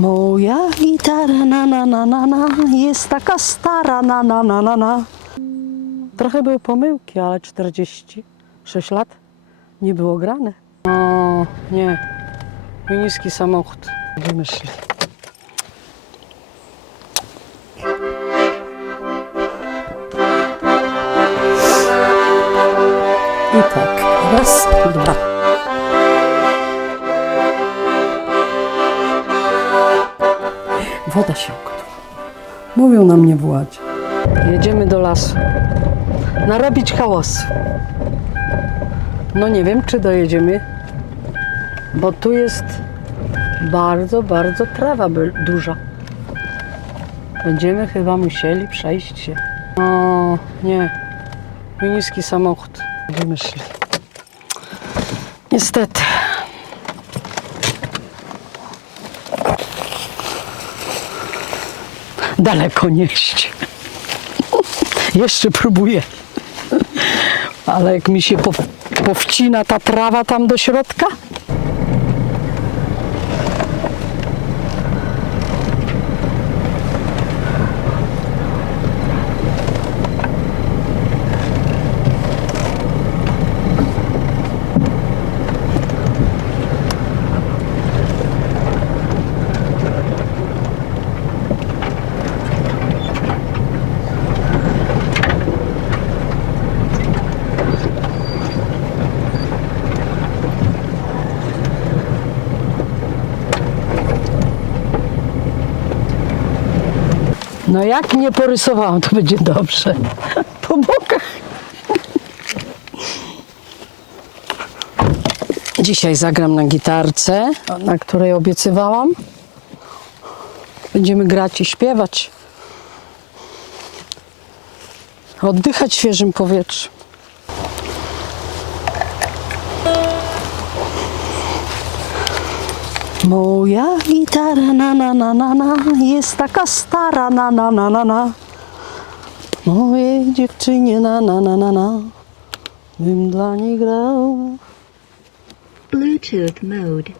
Moja gitara na jest taka stara na. Trochę były pomyłki, ale 46 lat nie było grane. O nie, niski samochód. Będziemy szli. I tak, raz, dwa. Woda się ugotowała. Mówią na mnie w Ładzie. Jedziemy do lasu. Narobić hałasu. No nie wiem, czy dojedziemy, bo tu jest bardzo trawa duża. Będziemy chyba musieli przejść się. O nie, niski samochód. Będziemy szli. Niestety. Daleko nie iść. Jeszcze próbuję. Ale jak mi się powcina ta trawa tam do środka. No jak nie porysowałam, to będzie dobrze. Po bokach. Dzisiaj zagram na gitarce, na której obiecywałam. Będziemy grać i śpiewać. Oddychać świeżym powietrzem. Moja gitara na jest taka stara na. Mojej dziewczynie na bym dla niej grał. Bluetooth mode.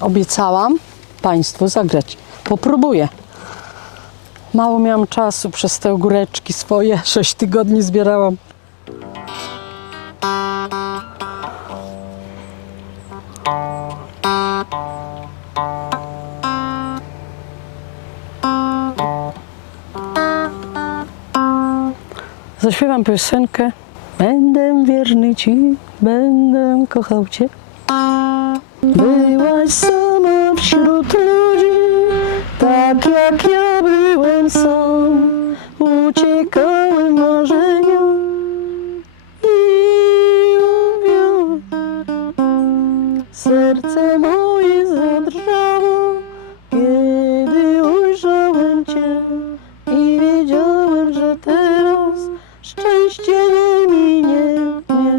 Obiecałam Państwu zagrać. Popróbuję. Mało miałam czasu przez te ogóreczki swoje. 6 tygodni zbierałam. Zaśpiewam piosenkę. Będę wierny Ci, będę kochał Cię. Byłaś sama wśród ludzi, tak jak ja byłem sam. Uciekałem marzeniom i mówią. Serce moje zadrżało, kiedy ujrzałem Cię i wiedziałem, że teraz szczęście nie minie mnie.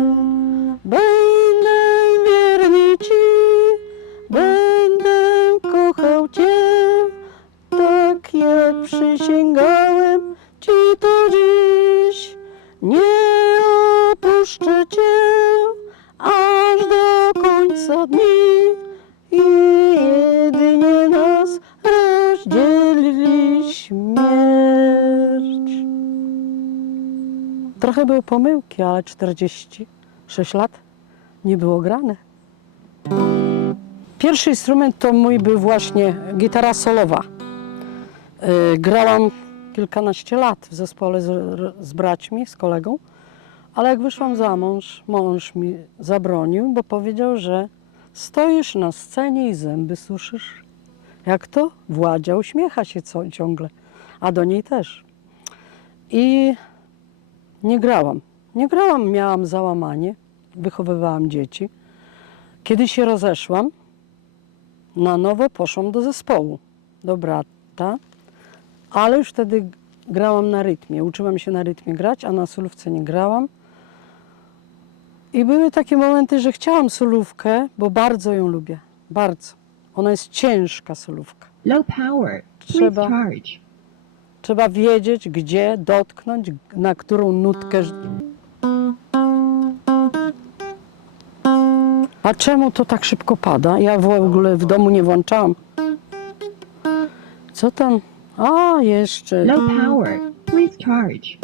Będę wierny Ci, będę kochał Cię, tak jak przysięgałem Ci to dziś. Nie opuszczę Cię aż do końca dni i jedynie nas rozdzieli śmierć. Trochę były pomyłki, ale 46 lat nie było grane. Pierwszy instrument to mój był właśnie gitara solowa. Grałam kilkanaście lat w zespole z braćmi, z kolegą, ale jak wyszłam za mąż, mąż mi zabronił, bo powiedział, że stoisz na scenie i zęby suszysz. Jak to? Władzia uśmiecha się ciągle, a do niej też. I nie grałam. Nie grałam, miałam załamanie, wychowywałam dzieci. Kiedy się rozeszłam, na nowo poszłam do zespołu, do brata, ale już wtedy grałam na rytmie. Uczyłam się na rytmie grać, a na solówce nie grałam. I były takie momenty, że chciałam solówkę, bo bardzo ją lubię. Bardzo. Ona jest ciężka solówka. Low power. Please charge. Trzeba wiedzieć, gdzie dotknąć, na którą nutkę. A czemu to tak szybko pada? Ja w ogóle w domu nie włączałam. Co tam? A, jeszcze. Low power. Please charge.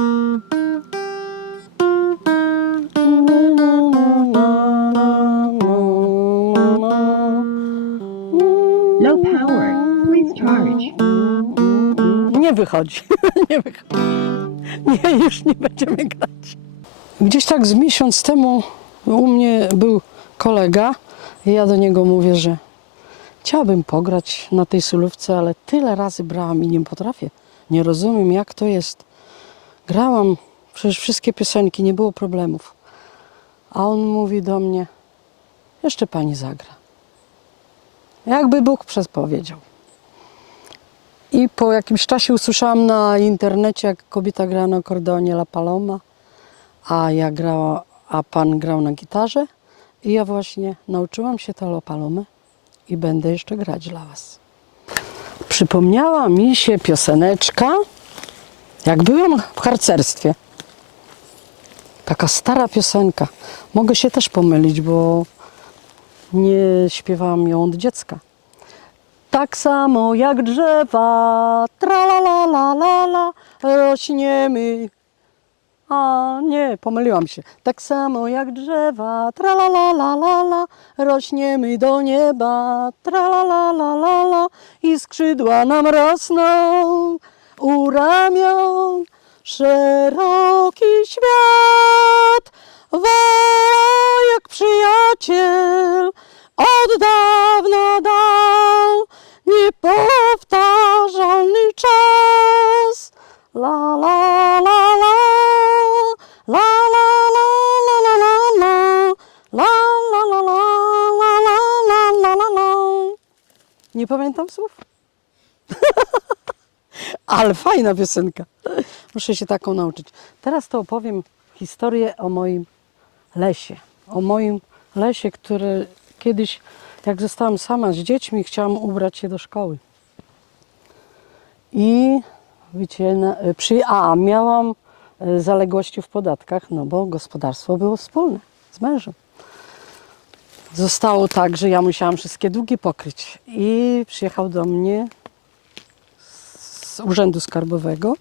Low power. Please charge. Nie wychodzi. Nie wychodzi. Nie, już nie będziemy grać. Gdzieś tak z miesiąc temu u mnie był kolega i ja do niego mówię, że chciałabym pograć na tej solówce, ale tyle razy brałam i nie potrafię. Nie rozumiem, jak to jest. Grałam przecież wszystkie piosenki, nie było problemów. A on mówi do mnie, jeszcze pani zagra. Jakby Bóg powiedział. I po jakimś czasie usłyszałam na internecie, jak kobieta grała na akordeonie La Paloma, a pan grał na gitarze. I ja właśnie nauczyłam się tę La Palomę i będę jeszcze grać dla was. Przypomniała mi się pioseneczka, jak byłam w harcerstwie. Taka stara piosenka. Mogę się też pomylić, bo nie śpiewałam ją od dziecka. Tak samo jak drzewa, tra la la la la la, rośniemy. A nie, pomyliłam się. Tak samo jak drzewa, tra la la la la la, rośniemy do nieba, tra la la la la la, i skrzydła nam rosną u ramion. Szeroki świat woła jak przyjaciel, od dawna dał niepowtarzalny czas. La la la la, la la la la la la, la la la la la la la la la. Nie pamiętam słów? Ale fajna piosenka. Muszę się taką nauczyć. Teraz to opowiem historię o moim lesie. O moim lesie, który kiedyś, jak zostałam sama z dziećmi, chciałam ubrać się do szkoły. I miałam zaległości w podatkach, no bo gospodarstwo było wspólne z mężem. Zostało tak, że ja musiałam wszystkie długi pokryć. I przyjechał do mnie z Urzędu Skarbowego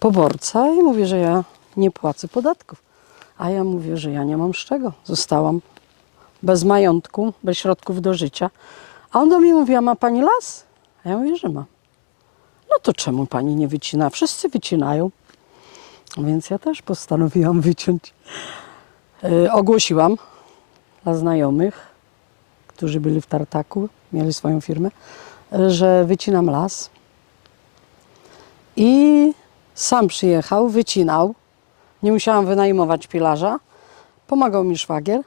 poborca i mówi, że ja nie płacę podatków. A ja mówię, że ja nie mam z czego. Zostałam bez majątku, bez środków do życia. A on do mnie mówi, a ma pani las? A ja mówię, że mam. No to czemu pani nie wycina? Wszyscy wycinają. Więc ja też postanowiłam wyciąć. Ogłosiłam dla znajomych, którzy byli w tartaku, mieli swoją firmę, że wycinam las. I sam przyjechał, wycinał. Nie musiałam wynajmować pilarza. Pomagał mi szwagier.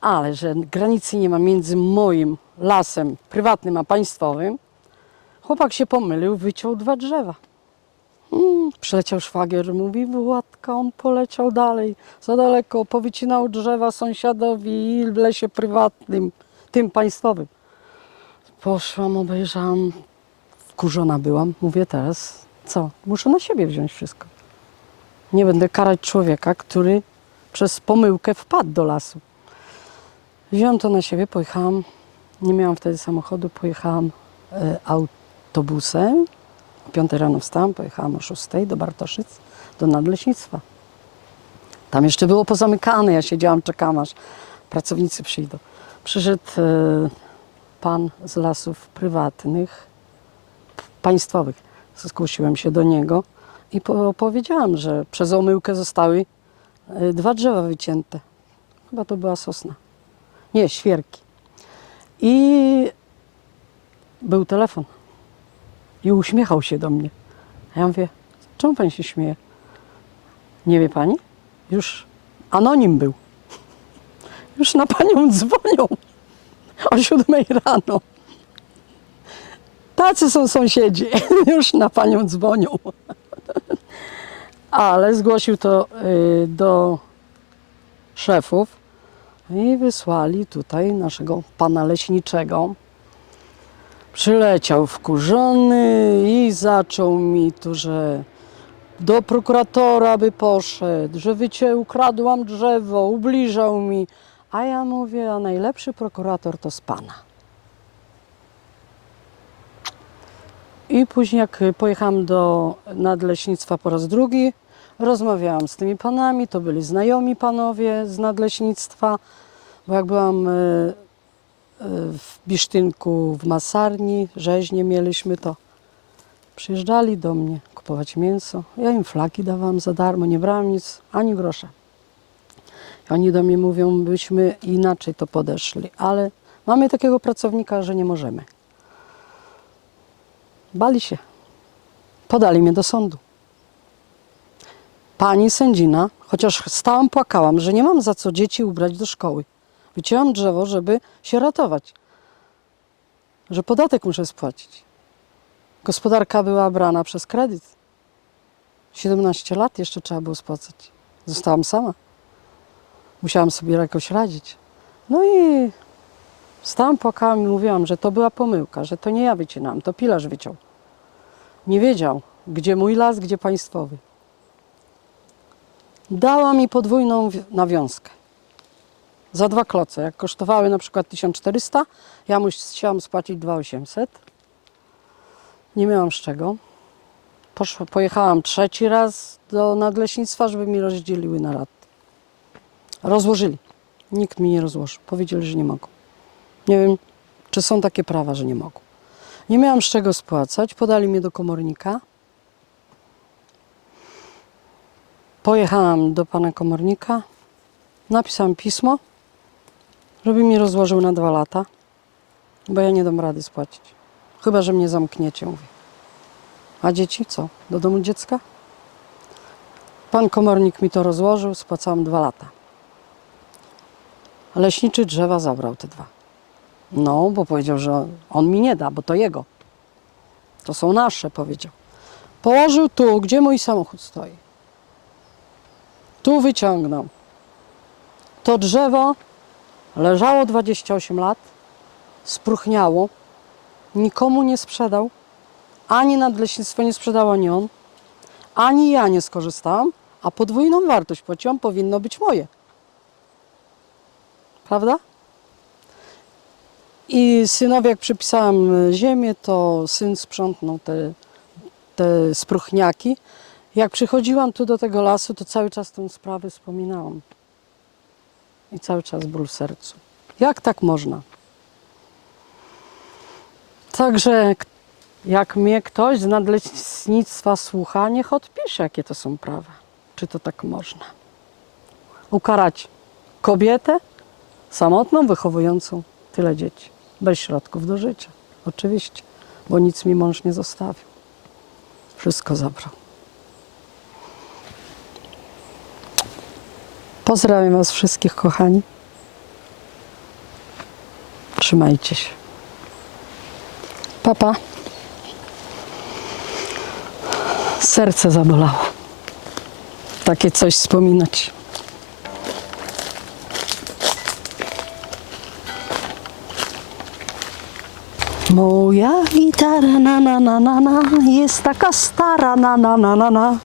Ale że granicy nie ma między moim lasem prywatnym a państwowym, chłopak się pomylił, wyciął 2 drzewa. Przyleciał szwagier, mówi, Władka, on poleciał dalej, za daleko, powycinał drzewa sąsiadowi w lesie prywatnym, tym państwowym. Poszłam, obejrzałam, wkurzona byłam, mówię teraz, co? Muszę na siebie wziąć wszystko. Nie będę karać człowieka, który przez pomyłkę wpadł do lasu. Wziąłem to na siebie, pojechałam, nie miałam wtedy samochodu, pojechałam autobusem. O 5 rano wstałam, pojechałam o 6 do Bartoszyc, do nadleśnictwa. Tam jeszcze było pozamykane, ja siedziałam, czekałam, aż pracownicy przyjdą. Przyszedł pan z lasów prywatnych, państwowych. Zgłosiłem się do niego i powiedziałam, że przez omyłkę zostały 2 drzewa wycięte. Chyba to była sosna. Nie, świerki. I był telefon. I uśmiechał się do mnie. A ja mówię, czemu pani się śmieje? Nie wie pani? Już anonim był. Już na panią dzwonią o 7 rano. Tacy są sąsiedzi. Już na panią dzwonią. Ale zgłosił to do szefów i wysłali tutaj naszego pana leśniczego. Przyleciał wkurzony i zaczął mi tu, że do prokuratora by poszedł, że ukradłam drzewo, ubliżał mi. A ja mówię, a najlepszy prokurator to z pana. I później jak pojechałam do nadleśnictwa po raz drugi, rozmawiałam z tymi panami, to byli znajomi panowie z nadleśnictwa, bo jak byłam w Bisztynku, w masarni, rzeźnie mieliśmy, to przyjeżdżali do mnie kupować mięso. Ja im flaki dawałam za darmo, nie brałam nic, ani grosza. I oni do mnie mówią, byśmy inaczej to podeszli, ale mamy takiego pracownika, że nie możemy. Bali się. Podali mnie do sądu. Pani sędzina, chociaż stałam, płakałam, że nie mam za co dzieci ubrać do szkoły. Wycięłam drzewo, żeby się ratować. Że podatek muszę spłacić. Gospodarka była brana przez kredyt. 17 lat jeszcze trzeba było spłacać. Zostałam sama. Musiałam sobie jakoś radzić. No i stałam, płakałam i mówiłam, że to była pomyłka, że to nie ja wycinałam, to pilarz wyciął. Nie wiedział, gdzie mój las, gdzie państwowy. Dała mi podwójną nawiązkę. Za 2 kloce. Jak kosztowały na przykład 1400, ja musiałam spłacić 2800. Nie miałam z czego. Pojechałam 3. raz do nadleśnictwa, żeby mi rozdzieliły na raty. Rozłożyli. Nikt mi nie rozłożył. Powiedzieli, że nie mogą. Nie wiem, czy są takie prawa, że nie mogą. Nie miałam z czego spłacać. Podali mnie do komornika. Pojechałam do pana komornika. Napisałam pismo, żeby mi rozłożył na 2 lata, bo ja nie dam rady spłacić. Chyba że mnie zamkniecie, mówię. A dzieci co? Do domu dziecka? Pan komornik mi to rozłożył, spłacałam 2 lata. Leśniczy drzewa zabrał te 2. No, bo powiedział, że on mi nie da, bo to jego. To są nasze, powiedział. Położył tu, gdzie mój samochód stoi. Tu wyciągnął. To drzewo leżało 28 lat, spróchniało, nikomu nie sprzedał, ani nadleśnictwo nie sprzedało, ani on, ani ja nie skorzystałam, a podwójną wartość płaciłam, powinno być moje. Prawda? I synowi, jak przypisałam ziemię, to syn sprzątnął te spróchniaki. Jak przychodziłam tu do tego lasu, to cały czas tę sprawę wspominałam. I cały czas ból w sercu. Jak tak można? Także jak mnie ktoś z nadleśnictwa słucha, niech odpisze, jakie to są prawa. Czy to tak można? Ukarać kobietę samotną, wychowującą tyle dzieci. Bez środków do życia. Oczywiście. Bo nic mi mąż nie zostawił. Wszystko zabrał. Pozdrawiam was wszystkich, kochani. Trzymajcie się. Pa, pa. Serce zabolało. Takie coś wspominać. Moja gitara na jest taka stara na